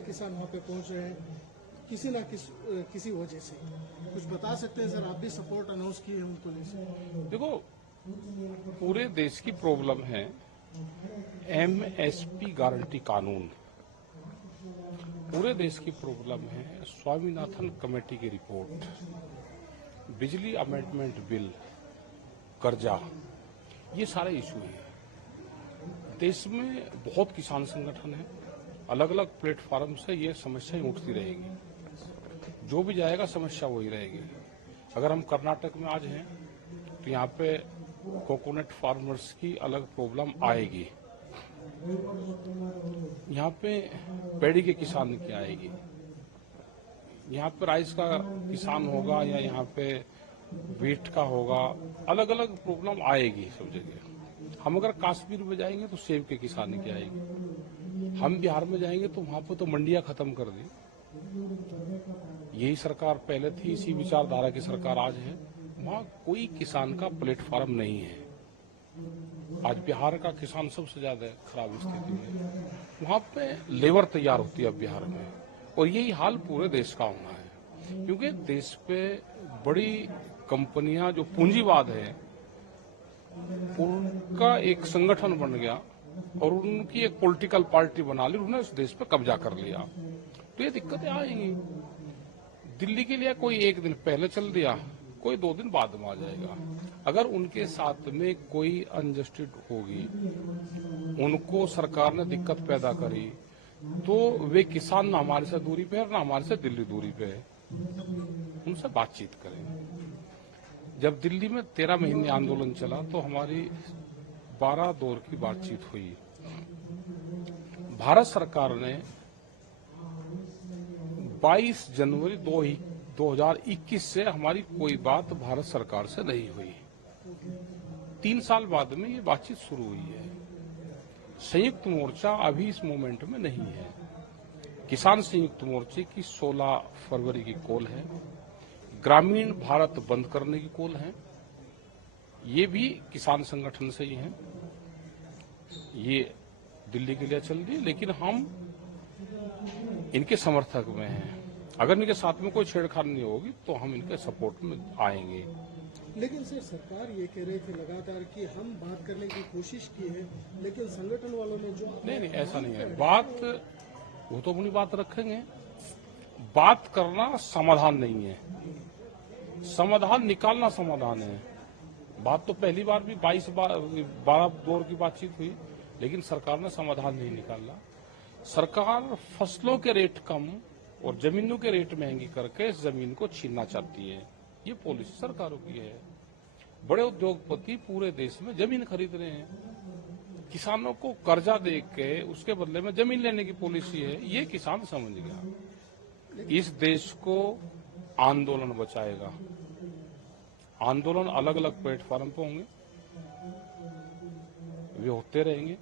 किसान वहाँ पे पहुँच रहे हैं किसी ना किसी वजह से। कुछ बता सकते हैं सर? आप भी सपोर्ट अनाउंस किए हैं उनको लेकर। देखो, पूरे देश की प्रॉब्लम है एमएसपी गारंटी कानून, पूरे देश की प्रॉब्लम है स्वामीनाथन कमेटी की रिपोर्ट, बिजली अमेंडमेंट बिल, कर्जा, ये सारे इशू हैं। देश में बहुत किसान संगठन हैं, अलग अलग प्लेटफॉर्म से ये समस्याएं उठती रहेगी। जो भी जाएगा समस्या वही रहेगी। अगर हम कर्नाटक में आज हैं तो यहाँ पे कोकोनट फार्मर्स की अलग प्रॉब्लम आएगी, यहाँ पे पैडी के किसान की आएगी, यहाँ पे राइस का किसान होगा या यहाँ पे वीट का होगा, अलग अलग प्रॉब्लम आएगी सब जगह। हम अगर कश्मीर में जाएंगे तो सेब के किसान की आएगी, हम बिहार में जाएंगे तो वहां पर तो मंडियां खत्म कर दी। यही सरकार पहले थी, इसी विचारधारा की सरकार आज है। वहां कोई किसान का प्लेटफॉर्म नहीं है। आज बिहार का किसान सबसे ज्यादा खराब स्थिति में, वहां पे लेबर तैयार होती है अब बिहार में, और यही हाल पूरे देश का होना है। क्योंकि देश पे बड़ी कंपनियां जो पूंजीवाद है उनका एक संगठन बन गया और उनकी एक पॉलिटिकल पार्टी बना ली, उन्होंने उस देश पे कब्जा कर लिया। तो ये दिक्कतें आएंगी। दिल्ली के लिए कोई एक दिन पहले चल दिया, कोई 2 दिन बाद में आ जाएगा। अगर उनके साथ में कोई अनजस्टिस होगी, उनको सरकार ने दिक्कत पैदा करी, तो वे किसान ना हमारे से दूरी पे है ना हमारे से दिल्ली दूरी पे है, उनसे बातचीत करें। जब दिल्ली में 13 महीने आंदोलन चला तो हमारी 12 दौर की बातचीत हुई। भारत सरकार ने 22 जनवरी 2021 से हमारी कोई बात भारत सरकार से नहीं हुई। 3 साल बाद में ये बातचीत शुरू हुई है। संयुक्त मोर्चा अभी इस मोमेंट में नहीं है। किसान संयुक्त मोर्चे की 16 फरवरी की कॉल है, ग्रामीण भारत बंद करने की कॉल है, ये भी किसान संगठन से ही है। ये दिल्ली के लिए चल रही है, लेकिन हम इनके समर्थक में हैं। अगर इनके साथ में कोई छेड़छाड़ नहीं होगी तो हम इनके सपोर्ट में आएंगे। लेकिन सर, सरकार ये कह रही थी लगातार कि हम बात करने की कोशिश की है, लेकिन संगठन वालों ने जो नहीं, ऐसा नहीं है। बात वो तो अपनी बात रखेंगे, बात करना समाधान नहीं है, समाधान निकालना समाधान है। बात तो पहली बार भी 12 दौर की बातचीत हुई, लेकिन सरकार ने समाधान नहीं निकाला। सरकार फसलों के रेट कम और जमीनों के रेट महंगी करके इस जमीन को छीनना चाहती है। ये पॉलिसी सरकारों की है। बड़े उद्योगपति पूरे देश में जमीन खरीद रहे हैं, किसानों को कर्जा दे के उसके बदले में जमीन लेने की पॉलिसी है। ये किसान समझ गया। इस देश को आंदोलन बचाएगा। आंदोलन अलग अलग प्लेटफॉर्म पर होंगे, वे होते रहेंगे।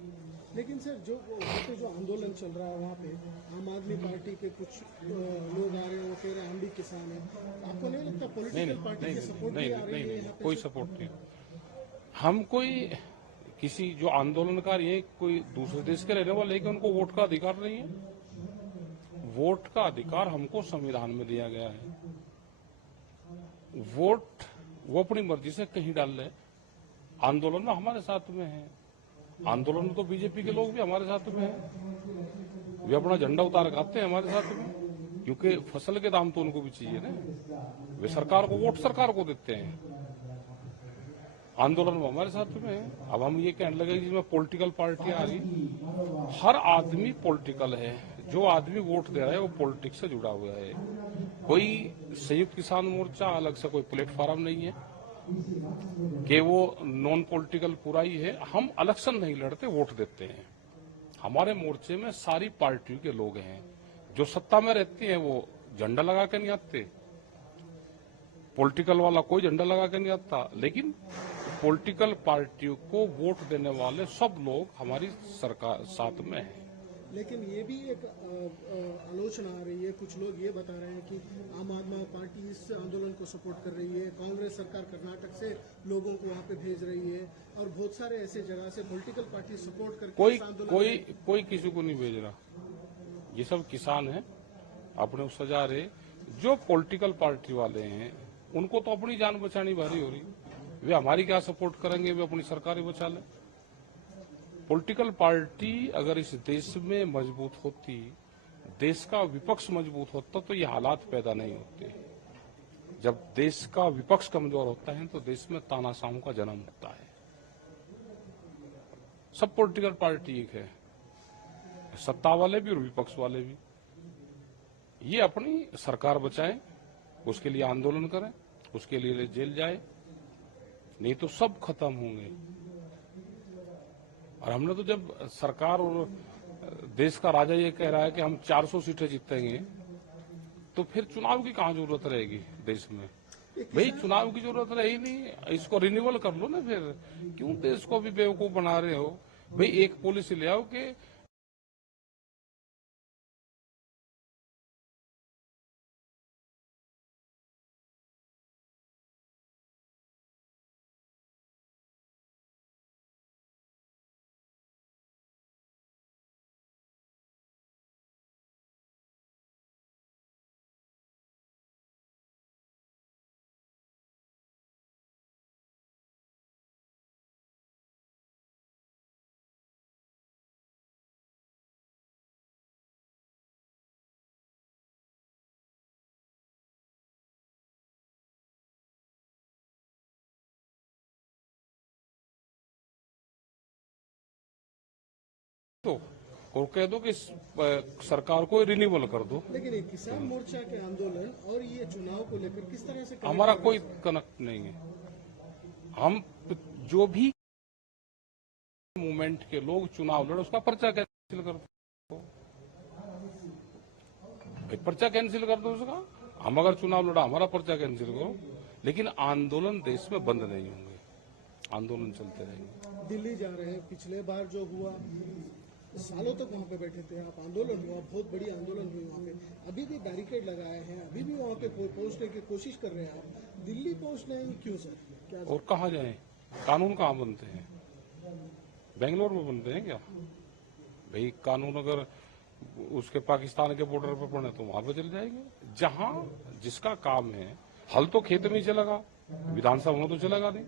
लेकिन सर, जो वहाँ पे जो आंदोलन चल रहा है वहाँ पे आम आदमी पार्टी के कुछ लोग आ रहे हैं, वो कह रहे हैं हम भी किसान हैं। आपको नहीं लगता पॉलिटिकल पार्टी के सपोर्ट भी आ रही है यहाँ पे? कोई सपोर्ट नहीं। हम कोई किसी जो आंदोलनकारी है कोई दूसरे देश के रहने वाले, लेकिन उनको वोट का अधिकार नहीं है। वोट का अधिकार हमको संविधान में दिया गया है। वोट वो अपनी मर्जी से कहीं डाल ले। आंदोलन में हमारे साथ में है, आंदोलन में तो बीजेपी के लोग भी हमारे साथ में हैं। वे अपना झंडा उतार खाते हैं हमारे साथ में, क्योंकि फसल के दाम तो उनको भी चाहिए ना। वे सरकार को वोट सरकार को देते हैं, आंदोलन में हमारे साथ में है। अब हम ये कहने लगे जिसमें पॉलिटिकल पार्टी आ रही, हर आदमी पॉलिटिकल है। जो आदमी वोट दे रहा है वो पॉलिटिक्स से जुड़ा हुआ है। कोई संयुक्त किसान मोर्चा अलग से कोई प्लेटफॉर्म नहीं है कि वो नॉन पॉलिटिकल पूरा ही है। हम इलेक्शन नहीं लड़ते, वोट देते हैं। हमारे मोर्चे में सारी पार्टियों के लोग हैं। जो सत्ता में रहते हैं वो झंडा लगा के नहीं आते, पॉलिटिकल वाला कोई झंडा लगा के नहीं आता, लेकिन पॉलिटिकल पार्टियों को वोट देने वाले सब लोग हमारी सरकार साथ में हैं। लेकिन ये भी एक आलोचना आ रही है, कुछ लोग ये बता रहे हैं कि आम आदमी पार्टी इस आंदोलन को सपोर्ट कर रही है, कांग्रेस सरकार कर्नाटक से लोगों को वहाँ पे भेज रही है, और बहुत सारे ऐसे जगह से पॉलिटिकल पार्टी सपोर्ट करके कोई किसी को नहीं भेज रहा। ये सब किसान हैं, अपने को सजा रहे। जो पॉलिटिकल पार्टी वाले हैं उनको तो अपनी जान बचानी भारी हो रही। वे हमारी क्या सपोर्ट करेंगे, वे अपनी सरकार ही बचा लें। पॉलिटिकल पार्टी अगर इस देश में मजबूत होती, देश का विपक्ष मजबूत होता, तो ये हालात पैदा नहीं होते। जब देश का विपक्ष कमजोर होता है तो देश में तानाशाहों का जन्म होता है। सब पॉलिटिकल पार्टी एक है, सत्ता वाले भी और विपक्ष वाले भी। ये अपनी सरकार बचाएं, उसके लिए आंदोलन करें, उसके लिए जेल जाए, नहीं तो सब खत्म होंगे। और हमने तो जब सरकार और देश का राजा ये कह रहा है कि हम 400 सीटें जीतेंगे, तो फिर चुनाव की कहां जरूरत रहेगी देश में? भाई चुनाव की जरूरत रही नहीं, इसको रिन्यूअल कर लो ना। फिर क्यों देश को भी बेवकूफ बना रहे हो? भाई एक पॉलिसी ले आओ कि तो और कह दो कि सरकार को रिन्यूअल कर दो। लेकिन ये किसान मोर्चा के आंदोलन और ये चुनाव को लेकर किस तरह से हमारा कोई कनेक्ट नहीं है। हम जो भी मूवमेंट के लोग चुनाव लड़े उसका पर्चा कैंसिल कर दो, पर्चा कैंसिल कर दो उसका। हम अगर चुनाव लड़ा, हमारा पर्चा कैंसिल करो, लेकिन आंदोलन देश में बंद नहीं होंगे, आंदोलन चलते रहेंगे। दिल्ली जा रहे हैं, पिछले बार जो हुआ सालों तक वहाँ पे बैठे थे आप, आंदोलन हुआ, बहुत बड़ी आंदोलन हुई वहाँ पे, अभी भी बैरिकेड लगाए हैं, अभी भी वहाँ पे पहुँचने की कोशिश कर रहे हैं आप। दिल्ली पहुँच रहे हैं, क्यों सर? क्या और कहाँ जाए? कानून कहाँ बनते हैं? बेंगलोर में बनते हैं क्या? भाई कानून अगर उसके पाकिस्तान के बॉर्डर पर पड़े तो वहां पर चल जाएंगे। जहां जिसका काम है, हल तो खेत में ही चलेगा, विधानसभा में तो चलेगा नहीं।